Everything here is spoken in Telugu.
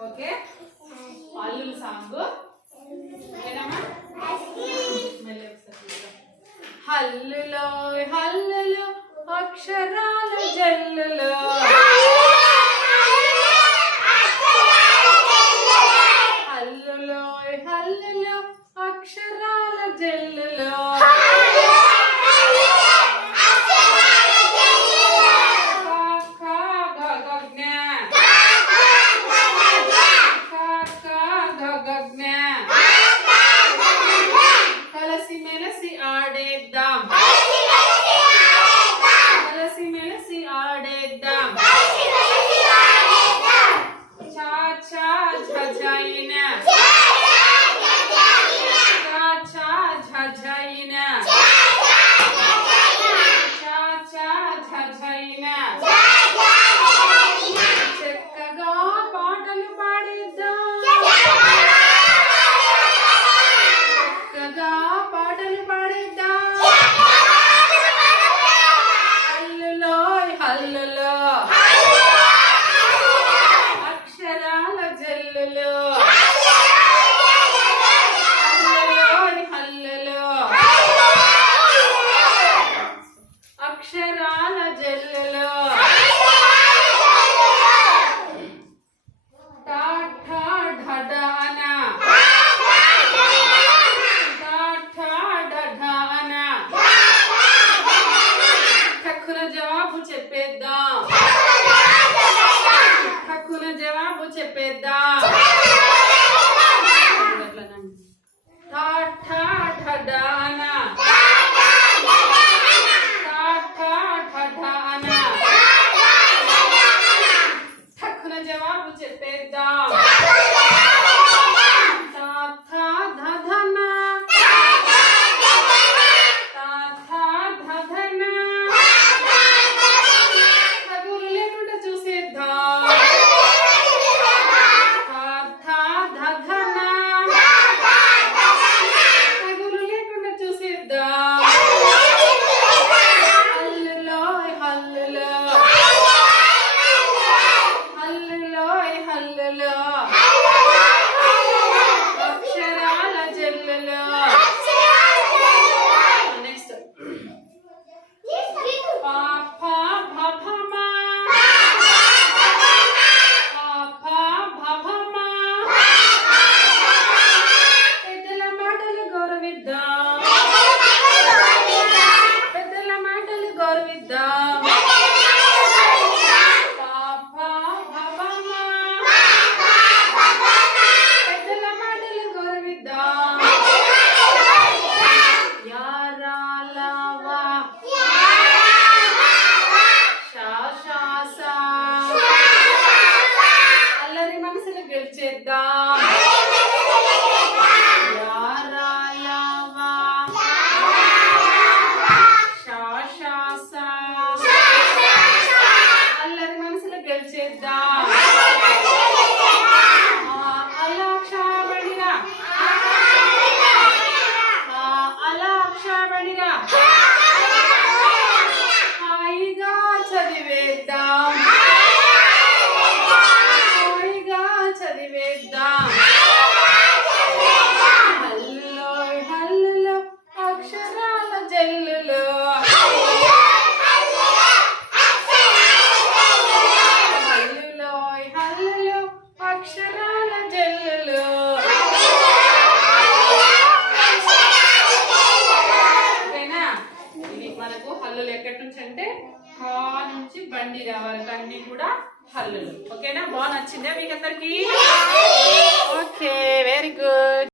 ఓకే హల్లులు సాంగ్ ఓకేనమ్మా హల్లులో హల్లులు అక్షరాల జల్లులో హల్లులో హల్లులు అక్షరాల జల్లులో కలసి మెలసి ఆడేద్దాం కలసి మెలసి ఆడేద్దాం చా చా ఝజైన చా చా ఝజైన చా చా ఝజైన చక్కగా పాటలు పాడేద్దాం చక్కగా పాటలు పాడేద్దాం హల్లులో హల్లులో అక్షరాల జల్లులో హల్లులో హల్లులో అక్షరాల జల్లులో టా ఠా ఢఢానా టా ఠా ఢఢానా ఠక్కున జవాబు చెప్పేద్దాం ఠక్కున జవాబు చెప్పేద్దాం టా ఠా ఢఢానా టా ఠా ఢఢానా ఠక్కున జవాబు చెప్పేద్దాం టా ఠా ధధనా టా ఠా ధధనా తగులు లేకుండా చూసేద్దాం టా ఠా ధధనా తగులు లేకుండా చూసేద్దాం హల్లులో హల్లులో హల్లులో హల్లులో అక్షరాల జల్లులో నెక్స్ట్ పా ఫా భ భ మా పా ఫా భ భ మా పెద్దల మాటలు గౌరవిద్దాం పెద్దల మాటలు గౌరవిద్దాం పా ఫా భ భ మా పెద్దల మాటలు గౌరవిద్దాం యారాలవా షా షా సా అల్లరి మనసులు గెలిచేద్దాం యారాలవా షా షా సా అల్లరి మనసులు గెలిచేద్దాం అలక్షబడిరా అలక్షబడిరా హాయిగా చదివేద్దాం హాయిగా చదివేద్దాం హల్లులో హల్లులో అక్షరాల జల్లులో హల్లులో హల్లులో అక్షరాల జల్లులో ఓకేనా ఇది మనకు హల్లులు ఎక్కడి నుంచి అంటే కా నుంచి బండి రావాలి అన్ని కూడా హల్లులు ఓకేనా బాగా నచ్చిందా మీకు అందరికి ఓకే వెరీ గుడ్